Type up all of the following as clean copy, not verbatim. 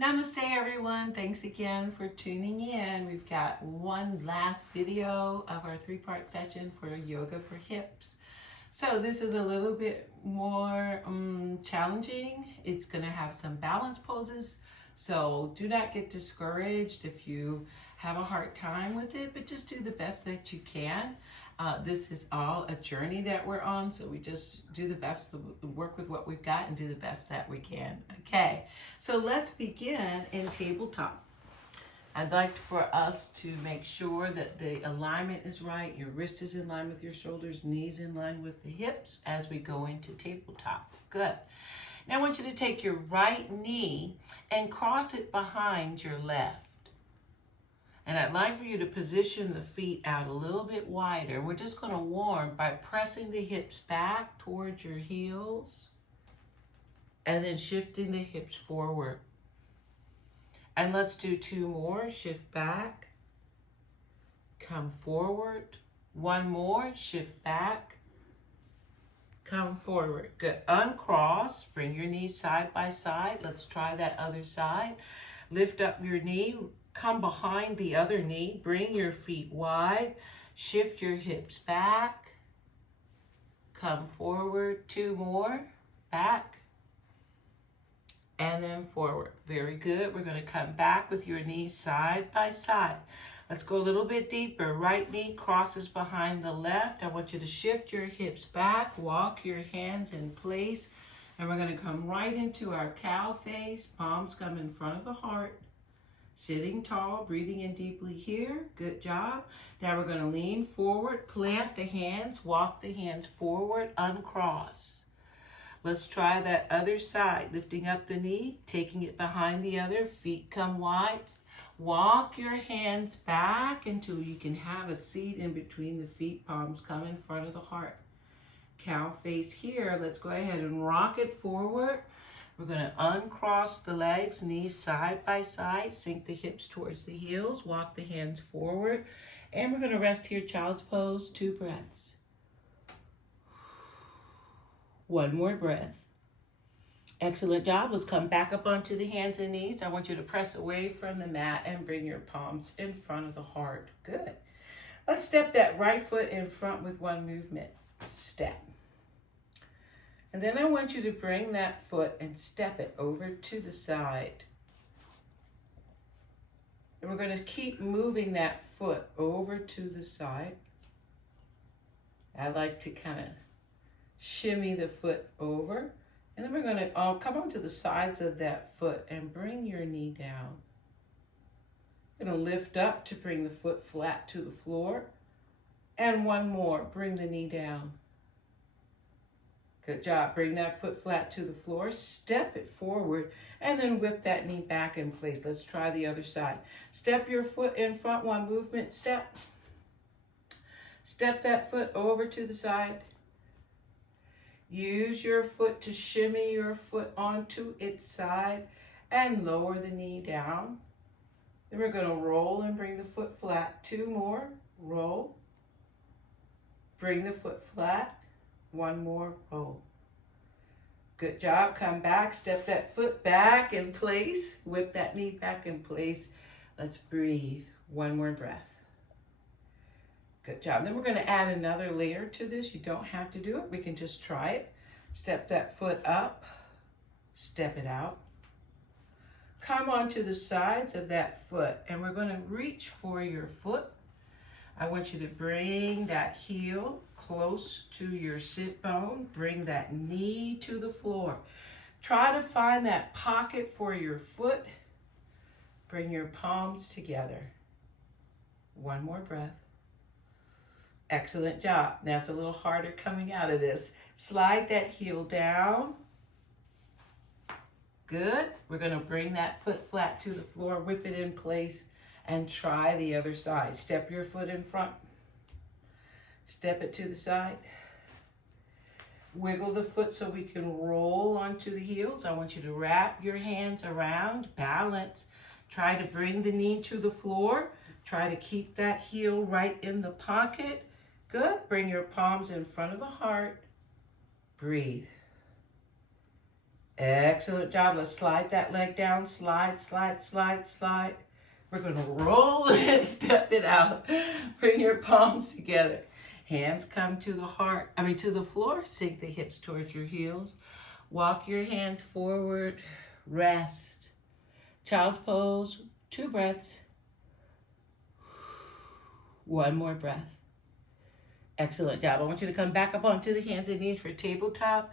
Namaste everyone. Thanks again for tuning in. We've got one last video of our three-part session for yoga for hips. So this is a little bit more challenging. It's going to have some balance poses. So do not get discouraged if you have a hard time with it, but just do the best that you can. This is all a journey that we're on, so we just do the best, work with what we've got and do the best that we can. Okay, so let's begin in tabletop. I'd like for us to make sure that the alignment is right, your wrist is in line with your shoulders, knees in line with the hips as we go into tabletop. Good. Now I want you to take your right knee and cross it behind your left. And I'd like for you to position the feet out a little bit wider. We're just going to warm by pressing the hips back towards your heels and then shifting the hips forward. And let's do two more. Shift back, come forward. One more, shift back, come forward. Good. Uncross, bring your knees side by side. Let's try that other side. Lift up your knee. Come behind the other knee, bring your feet wide, shift your hips back, come forward, two more, back, and then forward. Very good. We're going to come back with your knees side by side. Let's go a little bit deeper. Right knee crosses behind the left. I want you to shift your hips back, walk your hands in place, and we're going to come right into our cow face. Palms come in front of the heart. Sitting tall, breathing in deeply here. Good job. Now we're going to lean forward, plant the hands, walk the hands forward, uncross. Let's try that other side. Lifting up the knee, taking it behind the other, feet come wide. Walk your hands back until you can have a seat in between the feet. Palms come in front of the heart. Cow face here. Let's go ahead and rock it forward. We're going to uncross the legs, knees side by side, sink the hips towards the heels, walk the hands forward, and we're going to rest here, child's pose, 2 breaths. One more breath. Excellent job. Let's come back up onto the hands and knees. I want you to press away from the mat and bring your palms in front of the heart. Good. Let's step that right foot in front with one movement. Step. And then I want you to bring that foot and step it over to the side. And we're going to keep moving that foot over to the side. I like to kind of shimmy the foot over. And then we're going to come onto the sides of that foot and bring your knee down. You're going to lift up to bring the foot flat to the floor. And one more, bring the knee down. Good job. Bring that foot flat to the floor, step it forward, and then whip that knee back in place. Let's try the other side. Step your foot in front, one movement, step. Step that foot over to the side. Use your foot to shimmy your foot onto its side and lower the knee down. Then we're going to roll and bring the foot flat. 2 more, roll. Bring the foot flat. 1 more, roll. Good job. Come back, step that foot back in place. Whip that knee back in place. Let's breathe. 1 more breath. Good job. Then we're going to add another layer to this. You don't have to do it. We can just try it. Step that foot up. Step it out. Come onto the sides of that foot, and we're going to reach for your foot. I want you to bring that heel close to your sit bone. Bring that knee to the floor. Try to find that pocket for your foot. Bring your palms together. 1 more breath. Excellent job. Now it's a little harder coming out of this. Slide that heel down. Good. We're going to bring that foot flat to the floor. Whip it in place. And try the other side. Step your foot in front. Step it to the side. Wiggle the foot so we can roll onto the heels. I want you to wrap your hands around, balance. Try to bring the knee to the floor. Try to keep that heel right in the pocket. Good. Bring your palms in front of the heart. Breathe. Excellent job. Let's slide that leg down. Slide, slide, slide, slide. We're going to roll and step it out. Bring your palms together. Hands come to the heart, to the floor. Sink the hips towards your heels. Walk your hands forward. Rest. Child's pose. 2 breaths. 1 more breath. Excellent job. I want you to come back up onto the hands and knees for tabletop.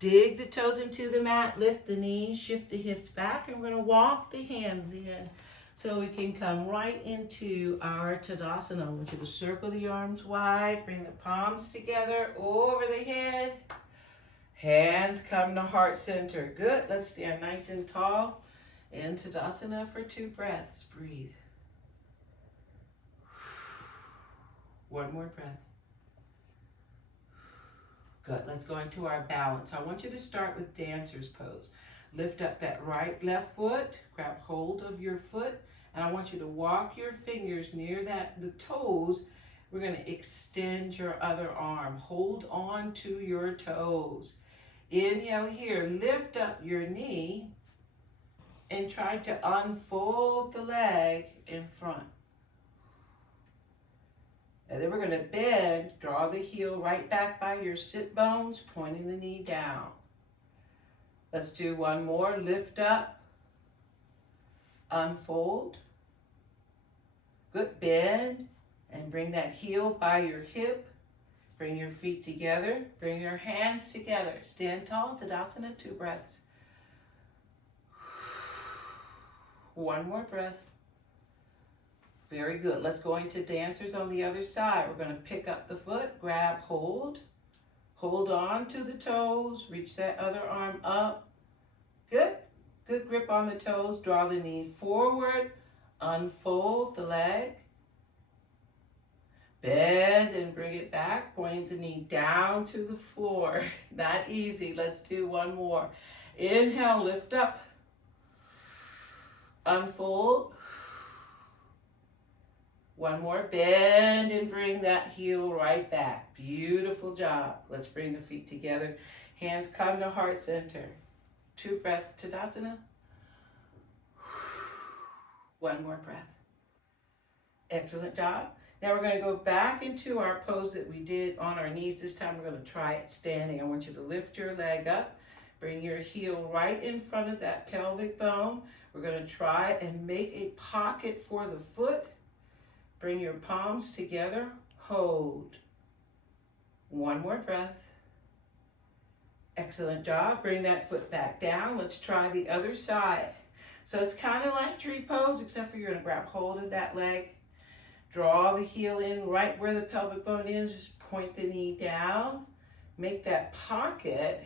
Dig the toes into the mat. Lift the knees. Shift the hips back. And we're going to walk the hands in so we can come right into our Tadasana. I want you to circle the arms wide. Bring the palms together over the head. Hands come to heart center. Good. Let's stand nice and tall in Tadasana for 2 breaths. Breathe. 1 more breath. Good. Let's go into our balance. I want you to start with dancer's pose. Lift up that left foot. Grab hold of your foot. And I want you to walk your fingers near the toes. We're going to extend your other arm. Hold on to your toes. Inhale here. Lift up your knee. And try to unfold the leg in front. And then we're going to bend, draw the heel right back by your sit bones, pointing the knee down. Let's do 1 more. Lift up, unfold. Good, bend, and bring that heel by your hip. Bring your feet together. Bring your hands together. Stand tall, Tadasana, 2 breaths. 1 more breath. Very good. Let's go into dancers on the other side. We're going to pick up the foot, grab hold. Hold on to the toes. Reach that other arm up. Good. Good grip on the toes. Draw the knee forward. Unfold the leg. Bend and bring it back. Pointing the knee down to the floor. Not easy. Let's do 1 more. Inhale, lift up. Unfold. 1 more, bend and bring that heel right back. Beautiful job. Let's bring the feet together. Hands come to heart center. 2 breaths, Tadasana. 1 more breath. Excellent job. Now we're going to go back into our pose that we did on our knees. This time we're going to try it standing. I want you to lift your leg up. Bring your heel right in front of that pelvic bone. We're going to try and make a pocket for the foot. Bring your palms together, hold. 1 more breath. Excellent job. Bring that foot back down. Let's try the other side. So it's kind of like tree pose, except for you're going to grab hold of that leg. Draw the heel in right where the pelvic bone is. Just point the knee down. Make that pocket.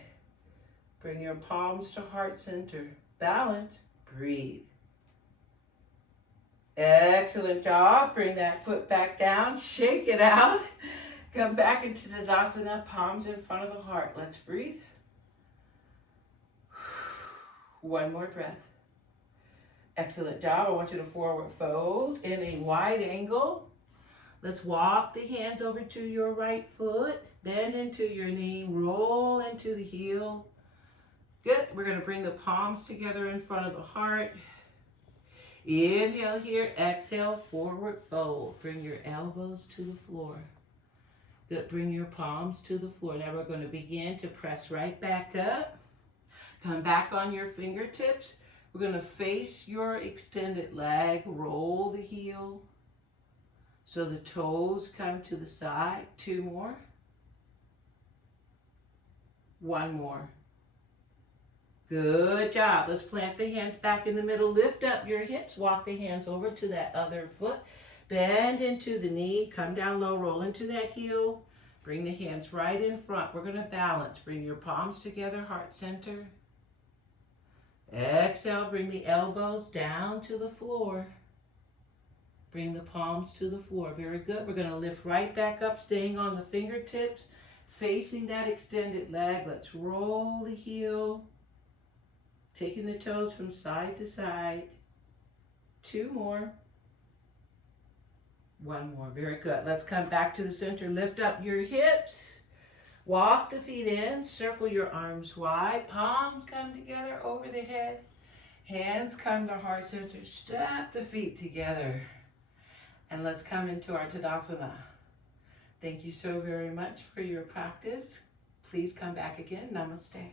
Bring your palms to heart center. Balance. Breathe. Excellent job. Bring that foot back down. Shake it out. Come back into Tadasana. Palms in front of the heart. Let's breathe. 1 more breath. Excellent job. I want you to forward fold in a wide angle. Let's walk the hands over to your right foot. Bend into your knee. Roll into the heel. Good. We're going to bring the palms together in front of the heart. Inhale here, exhale, forward fold. Bring your elbows to the floor. Good, bring your palms to the floor. Now we're going to begin to press right back up. Come back on your fingertips. We're going to face your extended leg. Roll the heel so the toes come to the side. 2 more. 1 more. Good job. Let's plant the hands back in the middle. Lift up your hips. Walk the hands over to that other foot. Bend into the knee. Come down low. Roll into that heel. Bring the hands right in front. We're going to balance. Bring your palms together. Heart center. Exhale. Bring the elbows down to the floor. Bring the palms to the floor. Very good. We're going to lift right back up. Staying on the fingertips. Facing that extended leg. Let's roll the heel. Taking the toes from side to side. 2 more. 1 more. Very good. Let's come back to the center. Lift up your hips. Walk the feet in, circle your arms wide, palms come together over the head, hands come to heart center, step the feet together, and let's come into our Tadasana. Thank you so very much for your practice. Please come back again. Namaste.